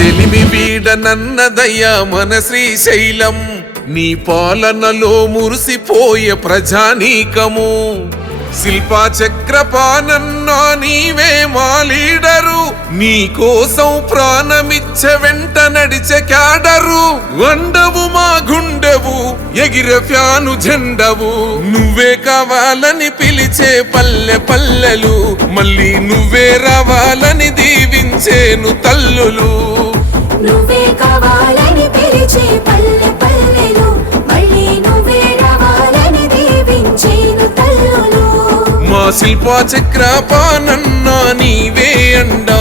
చెలిమి వీడనన్నదయ్యా మన శ్రీశైలం నీ పాలనలో మురిసిపోయే ప్రజానీకము శిల్పా చక్రపాణన్నా నీవే మా లీడరు నీ కోసం ప్రాణమిచ్చే వెంట నడిచే క్యాడరు వండవు మా గుండెవు ఎగిరే ఫ్యాను జెండవు నువ్వే కావాలని పిలిచే పల్లె పల్లెలు మళ్ళీ నువ్వే రావాలని దీవించేను తల్లులు నువ్వే కావాలని పిలిచే పల్లె పల్లెలు మళ్ళీ నువ్వే రావాలని దీవించేను తల్లులు మా శిల్పా చక్రపాణన్నా నీవే అండా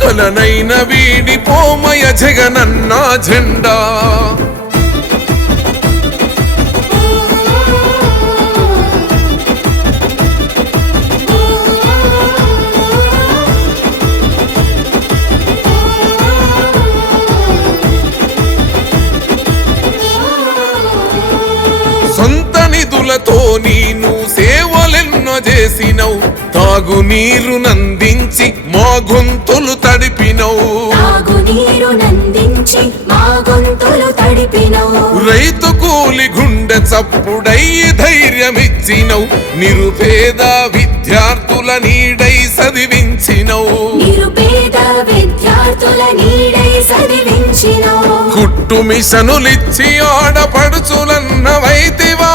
కలనైన వీడిపోమయ జగనన్నా జెండా సొంత నిధులతో నీను సేవలెన్నో చేసినవు తాగునీరు నందించి మా గొంతులు తడిపినవు రైతు కూలి గుండె చప్పుడై ధైర్యమిచ్చినవు నిరుపేద విద్యార్థుల నీడై చదివించినవు కుట్టు మిషనులిచ్చి ఆడపడుచులన్నవైతివా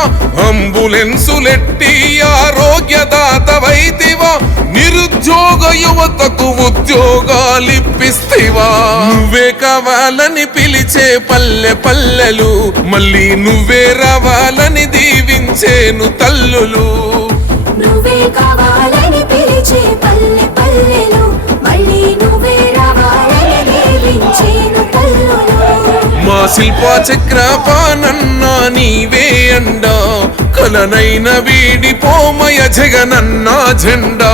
అంబులెన్సులెట్టి ఆరోగ్యదాతవైతివా నిరుద్యోగ యువతకు ఉద్యోగాలిప్పిస్తివా నువ్వే కావాలని పిలిచే పల్లె పల్లెలు మళ్ళీ నువ్వే రావాలని దీవించేను తల్లులు నువ్వే కావాలని పిలిచే పల్లె పల్లెలు మళ్ళీ నువ్వే రావాలని దీవించేను తల్లులు మా శిల్పా చక్రపాణన్నా నీవే అండా కలనైన వీడిపోమయ జగనన్నా జెండా